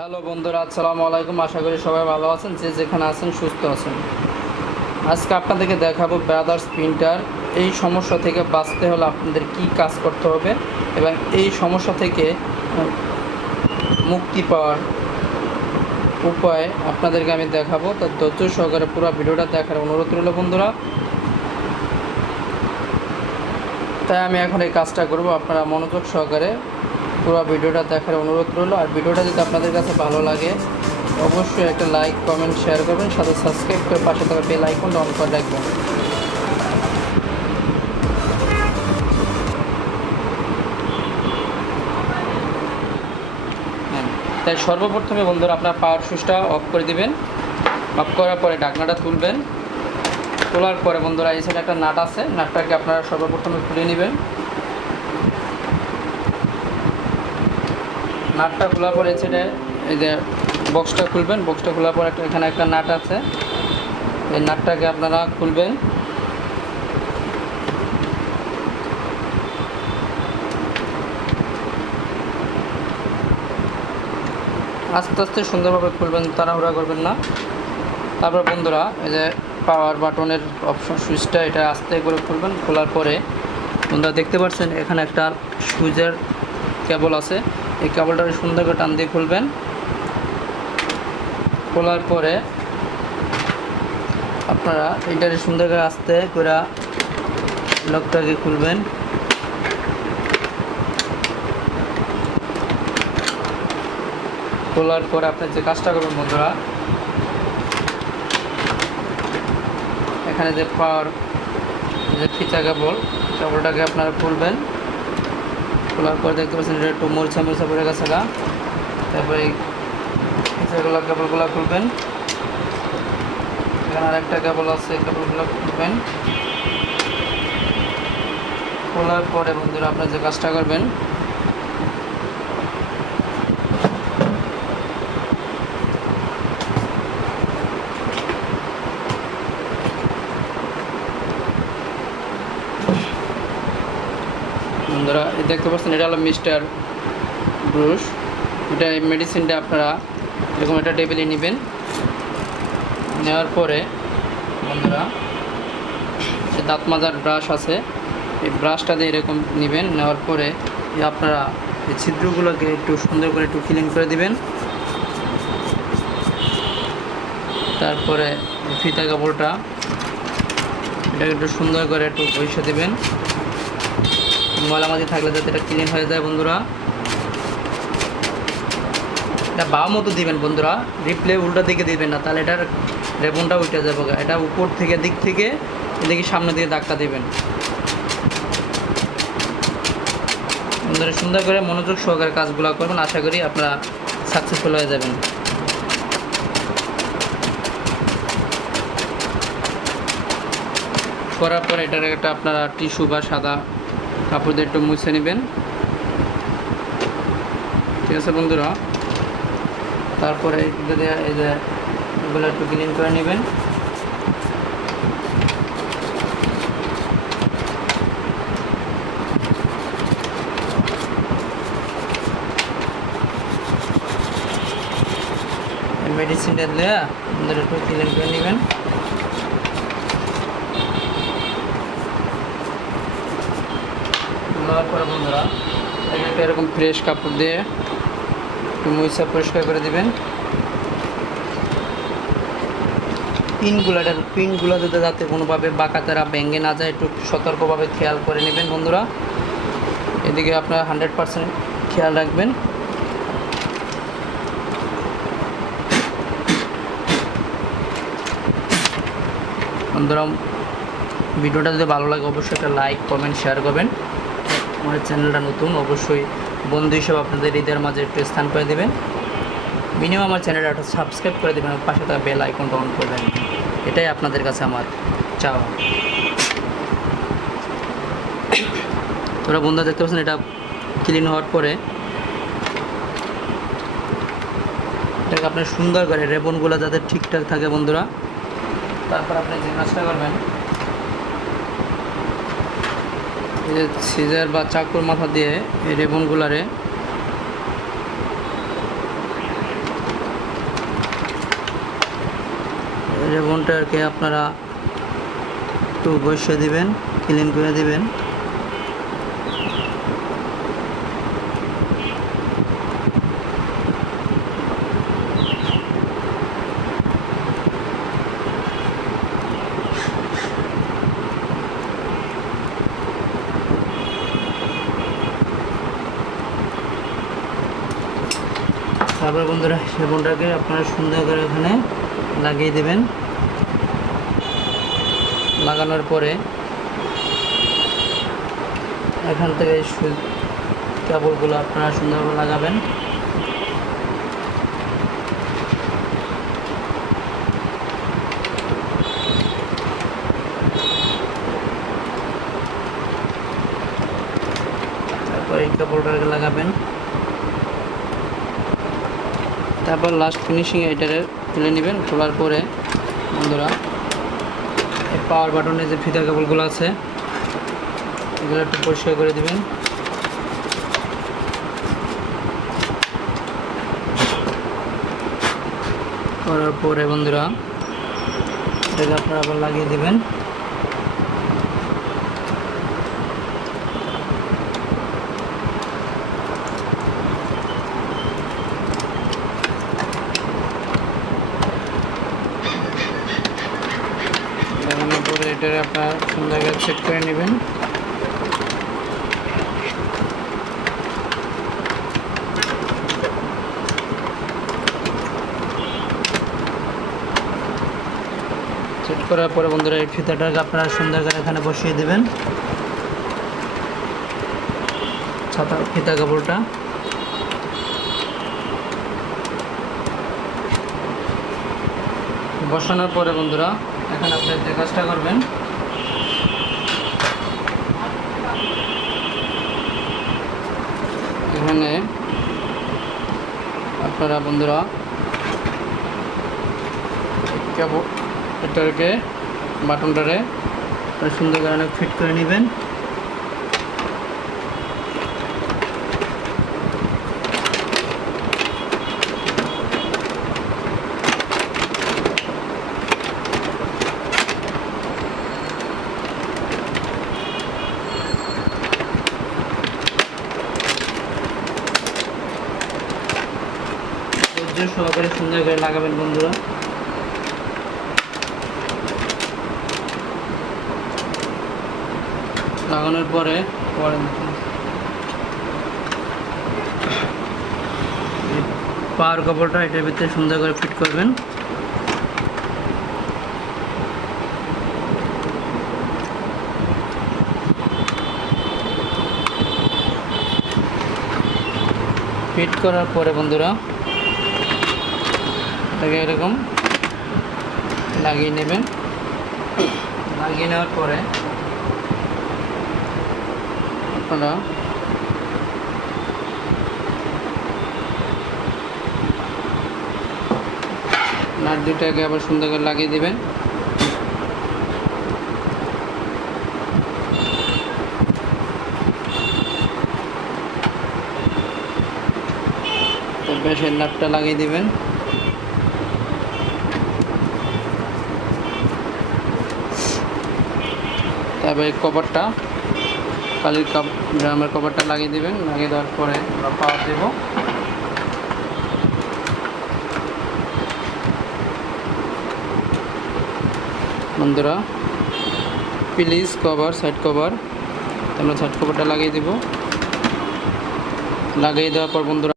Hello বন্ধুরা, আসসালামু আলাইকুম। আশা করি সবাই ভালো আছেন, যে যেখানে আছেন সুস্থ আছেন। আজকে আপনাদেরকে দেখাবো ব্রাদার্স প্রিন্টার। এই সমস্যা থেকে বাঁচতে হলে আপনাদের কি কাজ করতে হবে এবং এই সমস্যা থেকে মুক্তি পাওয়ার উপায় আপনাদেরকে আমি দেখাবো। তার ধৈর্য সহকারে পুরো ভিডিওটা দেখার অনুরোধ রইল বন্ধুরা। তাই আমি এখন এই কাজটা করব, আপনারা মনোযোগ সহকারে পুরো ভিডিওটা দেখার অনুরোধ রইল। আর ভিডিওটা যদি আপনাদের কাছে ভালো লাগে অবশ্যই একটা লাইক, কমেন্ট, শেয়ার করবেন, সাথে সাবস্ক্রাইব করে পাশে থাকা বেল আইকনটা অন করে রাখবেন। তাই সর্বপ্রথমে বন্ধুরা আপনার পাওয়ার সুইচটা অফ করে দিবেন। অফ করার পরে ঢাকনাটা তুলবেন। তোলার পরে বন্ধুরা এই সাইডে একটা নাট আছে, নাটটাকে আপনারা সর্বপ্রথমে খুলে নেবেন। নাটটা খোলার পরে এই সাইডে এই যে বক্সটা খুলবেন। বক্সটা খোলার পরে এখানে একটা নাট আছে, এই নাটটাকে আপনারা খুলবেন। আস্তে আস্তে সুন্দরভাবে খুলবেন, তাড়াহুড়া করবেন না। তারপর বন্ধুরা এই যে পাওয়ার বাটনের অপশন সুইচটা, এটা আস্তে করে খুলবেন। খোলার পরে বন্ধুরা দেখতে পাচ্ছেন এখানে একটা সুইচের কেবল আছে, এই কেবলটা সুন্দর করে টান দিয়ে খুলবেন। খোলার পরে আপনারা এইটার সুন্দর করে আস্তে করে লকটাকে খুলবেন। খোলার পরে আপনি যে কাজটা করবেন বন্ধুরা, এখানে যে পাওয়ার যে ফিতা কেবলটাকে আপনারা খুলবেন। খোলার পরে দেখতে পাচ্ছেন এটা একটু মরিচা পড়ে গেছে গা। তারপরে ফিতাগুলো কেবলগুলো খুলবেন। এখানে আর একটা কেবল আছে, কেবলগুলো খুলবেন। খোলার পরে বন্ধুরা আপনারা যে কাজটা করবেন, বন্ধুরা দেখতে পাচ্ছেন এটা হলো মিস্টার ব্রুশ। এটা মেডিসিনটা আপনারা এরকম একটা টেবিলে নেবেন। নেওয়ার পরে বন্ধুরা যে দাঁত মাজার ব্রাশ আছে, এই ব্রাশটা দিয়ে এরকম নেবেন। নেওয়ার পরে আপনারা এই ছিদ্রগুলোকে একটু সুন্দর করে একটু ক্লিন করে দিবেন। তারপরে ফিতা কাপড়টা এটাকে একটু সুন্দর করে একটু ঘষে দেবেন, ময়লামাজি থাকলে যাতে এটা ক্লিন হয়ে যায় বন্ধুরা। এটা বাম মতো দিবেন বন্ধুরা, রিপ্লে উল্টা দিকে দিবেন না, তাহলে এটার রেবনটা উল্টে যাবে। এটা উপর থেকে দিক থেকে এদিকে সামনে দিয়ে দাগটা দেবেন বন্ধুরা। সুন্দর করে মনোযোগ সহকারে কাজগুলো করবেন, আশা করি আপনারা সাকসেসফুল হয়ে যাবেন। করার পরে এটার একটা আপনারা টিস্যু বা সাদা কাপড় দিয়ে একটু মুছে নেবেন, ঠিক আছে বন্ধুরা। তারপরে এই যে এগুলো একটু ক্লিন করে নেবেন। মেডিসিনটা দিয়ে আমাদের একটু ক্লিন করে নেবেন। নেওয়ার পরে বন্ধুরা একটা এরকম ফ্রেশ কাপড় দিয়ে একটু মুছে পরিষ্কার করে দিবেন। পিনগুলো যাতে কোনোভাবে বাঁকাতেরা ভেঙে না যায় একটু সতর্কভাবে খেয়াল করে নেবেন বন্ধুরা। এদিকে আপনারা 100% খেয়াল রাখবেন। বন্ধুরা ভিডিওটা যদি ভালো লাগে অবশ্যই একটা লাইক, কমেন্ট, শেয়ার করবেন। আমার চ্যানেলটা নতুন, অবশ্যই বন্ধু হিসেবে আপনাদের হৃদয়ের মাঝে একটু স্থান করে দেবেন। মিনিমাম আমার চ্যানেলটা একটা সাবস্ক্রাইব করে দেবেন, পাশে থাকা বেল আইকনটা অন করে দেবেন। এটাই আপনাদের কাছে আমার চাওয়া। তোরা বন্ধুরা দেখতে পাচ্ছেন এটা ক্লিন হওয়ার পরে এটাকে আপনার সুন্দর করে রেবনগুলো যাতে ঠিকঠাক থাকে বন্ধুরা। তারপর আপনি যে কাজটা করবেন, এই যে সিজার বা চাকুর মাথা দিয়ে এই রেবনগুলারে রিবনটাকে আপনারা একটু ঘষে দিবেন, ক্লিন করে দিবেন। তারপর বন্ধুরা রিবনটাকে আপনারা সুন্দর করে এখানে লাগিয়ে দেবেন। লাগানোর পরে এখান থেকে কেবলগুলো আপনারা সুন্দরভাবে লাগাবেন। তারপর এই কেবলটাকে লাগাবেন। তারপর লাস্ট ফিনিশিং এটারে তুলে নেবেন। খোলার পরে বন্ধুরা এই পাওয়ার বাটনে যে ফিতা কেবলগুলো আছে এগুলো একটু পরিষ্কার করে দিবেন। করার পরে বন্ধুরা এটাকে আপনারা আবার লাগিয়ে দিবেন। লাগানোর পরে এটা আপনারা সুন্দর করে সেট করে নেবেন। সেট করার পরে বন্ধুরা এই ফিতাটাকে আপনারা সুন্দর করে এখানে বসিয়ে দেবেন। ছাতা ফিতা কাপড়টা বসানোর পরে বন্ধুরা এখন আপনি যে কাজটা করবেন, এখানে আপনারা বন্ধুরা কেবল এটাকে বাটনটারে সুন্দর করে ফিট করে নেবেন। সহকারে সুন্দর করে লাগাবেন বন্ধুরা। লাগানোর পরে পাওয়ার কাপড়টা এটার ভিতরে সুন্দর করে ফিট করবেন। ফিট করার পরে বন্ধুরা এটাকে এরকম লাগিয়ে নেবেন। লাগিয়ে নেওয়ার পরে আপনারা নাট দুটাকে আবার সুন্দর করে লাগিয়ে দেবেন। বেশের নাটটা লাগিয়ে দিবেন। তারপরে কভারটা কালির ড্রামের কভারটা লাগিয়ে দিবেন। লাগিয়ে দেওয়ার পরে আমরা পাওয়ার দেব। বন্ধুরা প্লিজ কভার সাইড কভার আমরা সাইড কভারটা লাগিয়ে দেব। লাগিয়ে দেওয়ার পর বন্ধুরা